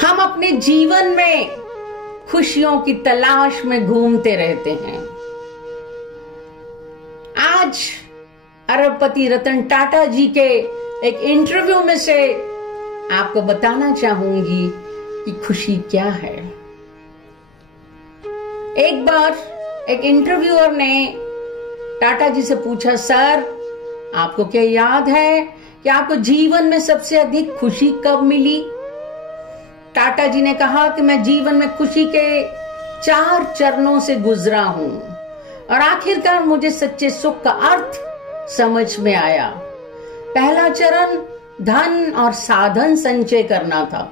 हम अपने जीवन में खुशियों की तलाश में घूमते रहते हैं। आज अरबपति रतन टाटा जी के एक इंटरव्यू में से आपको बताना चाहूंगी कि खुशी क्या है। एक बार एक इंटरव्यूअर ने टाटा जी से पूछा, सर आपको क्या याद है कि आपको जीवन में सबसे अधिक खुशी कब मिली? टाटा जी ने कहा कि मैं जीवन में खुशी के 4 चरणों से गुजरा हूं और आखिरकार मुझे सच्चे सुख का अर्थ समझ में आया। पहला चरण धन और साधन संचय करना था,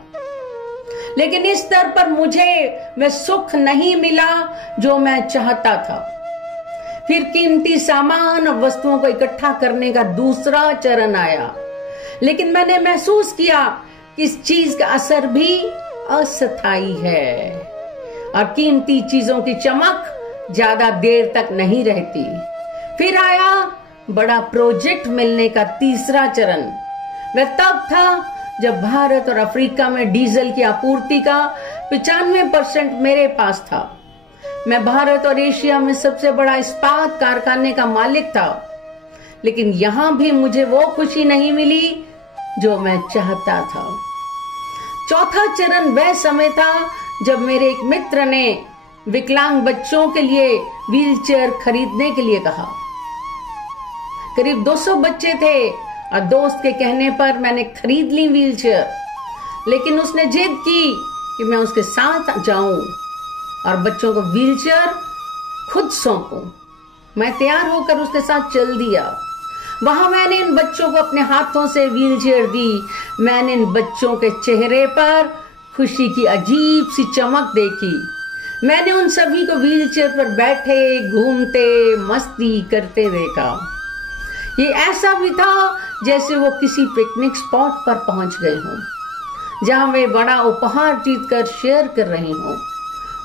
लेकिन इस स्तर पर मुझे वह सुख नहीं मिला जो मैं चाहता था। फिर कीमती सामान और वस्तुओं को इकट्ठा करने का दूसरा चरण आया, लेकिन मैंने महसूस किया कि इस चीज का असर भी अस्थायी है और कीमती चीजों की चमक ज्यादा देर तक नहीं रहती। फिर आया बड़ा प्रोजेक्ट मिलने का तीसरा चरण। वह तब था जब भारत और अफ्रीका में डीजल की आपूर्ति का 95% मेरे पास था। मैं भारत और एशिया में सबसे बड़ा इस्पात कारखाने का मालिक था, लेकिन यहां भी मुझे वो खुशी नहीं मिली जो मैं चाहता था। चौथा चरण वह समय था जब मेरे एक मित्र ने विकलांग बच्चों के लिए व्हीलचेयर खरीदने के लिए कहा। करीब 200 बच्चे थे और दोस्त के कहने पर मैंने खरीद ली व्हीलचेयर, लेकिन उसने जिद की कि मैं उसके साथ जाऊं और बच्चों को व्हीलचेयर खुद सौंपूं। मैं तैयार होकर उसके साथ चल दिया। वहां मैंने इन बच्चों को अपने हाथों से व्हीलचेयर दी। मैंने इन बच्चों के चेहरे पर खुशी की अजीब सी चमक देखी। मैंने उन सभी को व्हीलचेयर पर बैठे, घूमते, मस्ती करते देखा। ये ऐसा भी था जैसे वो किसी पिकनिक स्पॉट पर पहुंच गए हों, जहां वे बड़ा उपहार जीतकर शेयर कर रहे हों।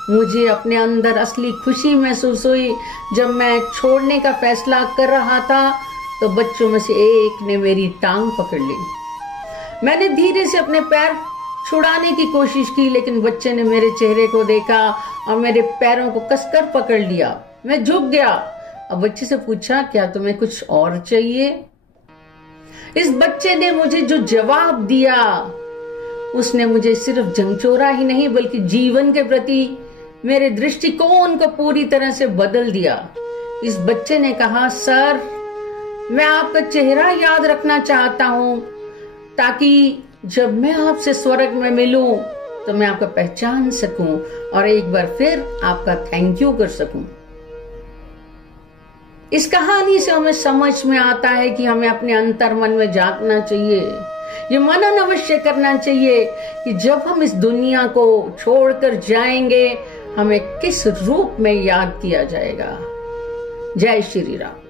मुझे अपने अंदर असली खुशी महसूस हुई जब मैं छोड़ने का फैसला कर रहा था तो बच्चों में से एक ने मेरी टांग पकड़ ली। मैंने धीरे से अपने पैर छुड़ाने की कोशिश की, लेकिन बच्चे ने मेरे चेहरे को देखा और मेरे पैरों को कसकर पकड़ लिया। मैं झुक गया और बच्चे से पूछा, क्या तुम्हें कुछ और चाहिए? इस बच्चे ने मुझे जो जवाब दिया, उसने मुझे सिर्फ झकझोरा ही नहीं बल्कि जीवन के प्रति मेरे दृष्टिकोण को पूरी तरह से बदल दिया। इस बच्चे ने कहा, सर मैं आपका चेहरा याद रखना चाहता हूं ताकि जब मैं आपसे स्वर्ग में मिलूं तो मैं आपको पहचान सकूं और एक बार फिर आपका थैंक यू कर सकूं। इस कहानी से हमें समझ में आता है कि हमें अपने अंतर मन में झांकना चाहिए। ये मनन अवश्य करना चाहिए कि जब हम इस दुनिया को छोड़कर जाएंगे हमें किस रूप में याद किया जाएगा। जय श्री राम।